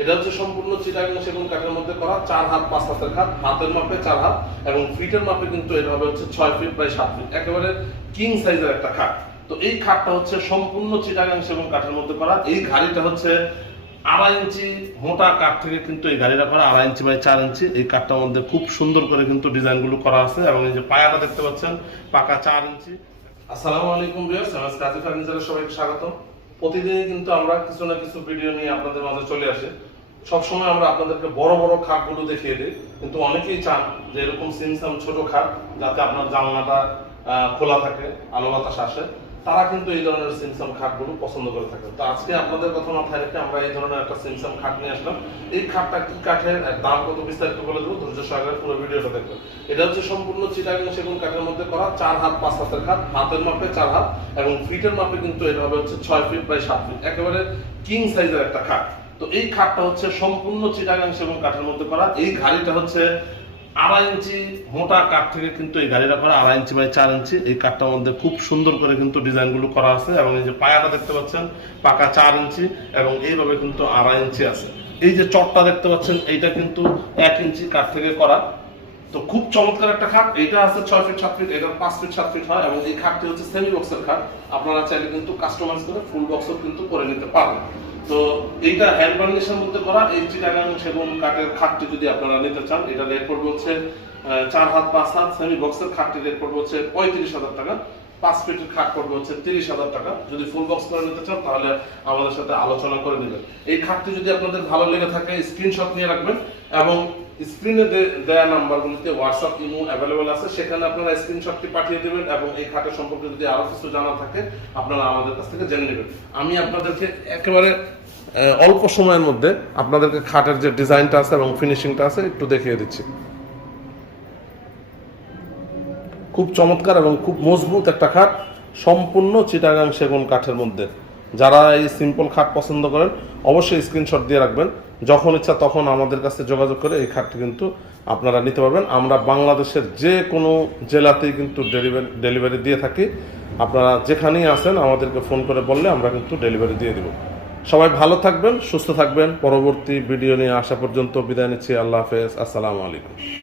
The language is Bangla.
এটা হচ্ছে সম্পূর্ণ চিটাগাং সেগুন কাঠের মধ্যে করা, চার হাত পাঁচ হাতের খাট, হাতের মাপে চার হাত, এবং ফিটের মাপে কিন্তু এটা হবে হচ্ছে ছয় ফিট বাই সাত ফিট, একেবারে কিং সাইজের একটা খাট। তো এই খাটটা হচ্ছে সম্পূর্ণ চিটাগাং সেগুন কাঠের মধ্যে করা, এই গাড়িটা হচ্ছে আড়াই ইঞ্চি মোটা কাঠ থেকে কিন্তু এই গাড়িটা করা, আড়াই ইঞ্চি বাই চার ইঞ্চি। এই কাঠটার মধ্যে খুব সুন্দর করে কিন্তু ডিজাইনগুলো করা আছে, এবং এই যে পায়াটা দেখতে পাচ্ছেন, পাকা চার ইঞ্চি। আসসালামু আলাইকুম ভিউয়ার্স, আমি কাজী ফার্নিচারের সবাইকে স্বাগত প্রতিদিনই কিন্তু আমরা কিছু না কিছু ভিডিও নিয়ে আপনাদের মাঝে চলে আসে। সবসময় আমরা আপনাদেরকে বড় বড় খাটগুলো দেখিয়ে দিই। কিন্তু অনেকেই চান যে এরকম সিমসাম ছোট খাট যাতে আপনার জানলাটা খোলা থাকে, আলো বাতাস আসে। তারা কিন্তু এই ধরনের সিমসাম খাটগুলো পছন্দ করে থাকে। তো আজকে আপনাদের কথা মাথায় রেখে আমরা এই ধরনের একটা সিমসাম খাট নিয়ে আসলাম। এই খাটটা কি কাঠের? দাম কত বিস্তারিত বলে দেবো? ধৈর্য সহকারে পুরো ভিডিওটা দেখবেন। এটা হচ্ছে সম্পূর্ণ চিটাগাং সেগুন কাঠের মধ্যে করা চার হাত, পাঁচ হাতের খাট, হাতের মাপে চার হাত এবং ফিটের মাপে কিন্তু এটা হবে হচ্ছে ছয় ফিট বাই সাত ফিট। একেবারে কিং সাইজের একটা খাট। তো এই খাটটা হচ্ছে সম্পূর্ণ চিটাগাং সেগুন কাঠের মধ্যে করা। এই গাড়িটা হচ্ছে আড়াই ইঞ্চি মোটা কাঠ থেকে কিন্তু এই গাড়িটা করা, আড়াই ইঞ্চি বাই চার ইঞ্চি। এই কাঠটার মধ্যে খুব সুন্দর করে কিন্তু ডিজাইনগুলো করা আছে এবং এই যে পায়াটা দেখতে পাচ্ছেন, পাকা চার ইঞ্চি এবং এইভাবে কিন্তু আড়াই ইঞ্চি আছে। এই যে চটটা দেখতে পাচ্ছেন, এইটা কিন্তু এক ইঞ্চি কাঠ থেকে করা। তো খুব চমৎকার একটা খাট এটা আছে ছয় ফিট, সাত ফিট, এটা পাঁচ ফিট, সাত ফিট হয় এবং এই খাটটি হচ্ছে সেমি বক্সের খাট। আপনারা চাইলে কিন্তু কাস্টমাইজ করে ফুল বক্সও কিন্তু করে নিতে পারবেন। তো এইটা হ্যান্ড বার্নিশের মধ্যে করা, এই চিটাগাং সেগুন কাঠের খাটটি যদি আপনারা নিতে চান, এটা রেট পড়বে হচ্ছে চার হাত, পাঁচ হাত সেমি বক্সের খাটটি রেট পড়বে হচ্ছে পঁয়ত্রিশ হাজার টাকা। পাঁচ ফিটের খাট পড়বে হচ্ছে তিরিশ হাজার টাকা। যদি ফুল বক্স করে নিতে চান, তাহলে আমাদের সাথে আলোচনা করে নেবেন। এই খাটটি যদি আপনাদের ভালো লেগে থাকে স্ক্রিনশট নিয়ে রাখবেন এবং স্ক্রিনে দেওয়া নাম্বারগুলিতে হোয়াটসঅ্যাপ ইমো অ্যাভেলেবল আছে। সেখানে আপনারা স্ক্রিনশটটি পাঠিয়ে দেবেন এবং এই খাটের সম্পর্কে যদি আরও কিছু জানা থাকে, আপনারা আমাদের কাছ থেকে জেনে নেবেন। আমি আপনাদেরকে একেবারে অল্প সময়ের মধ্যে আপনাদেরকে খাটের যে ডিজাইনটা আছে এবং ফিনিশিংটা আছে, একটু দেখিয়ে দিচ্ছি। খুব চমৎকার এবং খুব মজবুত একটা খাট, সম্পূর্ণ চিটাগাং সেগুন কাঠের মধ্যে। যারা এই সিম্পল খাট পছন্দ করেন, অবশ্যই স্ক্রিনশট দিয়ে রাখবেন। যখন ইচ্ছা তখন আমাদের কাছে যোগাযোগ করে এই খাটটি কিন্তু আপনারা নিতে পারবেন। আমরা বাংলাদেশের যে কোনো জেলাতেই কিন্তু ডেলিভারি ডেলিভারি দিয়ে থাকি। আপনারা যেখানেই আসেন আমাদেরকে ফোন করে বললে আমরা কিন্তু ডেলিভারি দিয়ে দেব। সবাই ভালো থাকবেন, সুস্থ থাকবেন। পরবর্তী ভিডিও নিয়ে আসা পর্যন্ত বিদায় নিচ্ছি। আল্লাহ হাফেজ। আসসালামু আলাইকুম।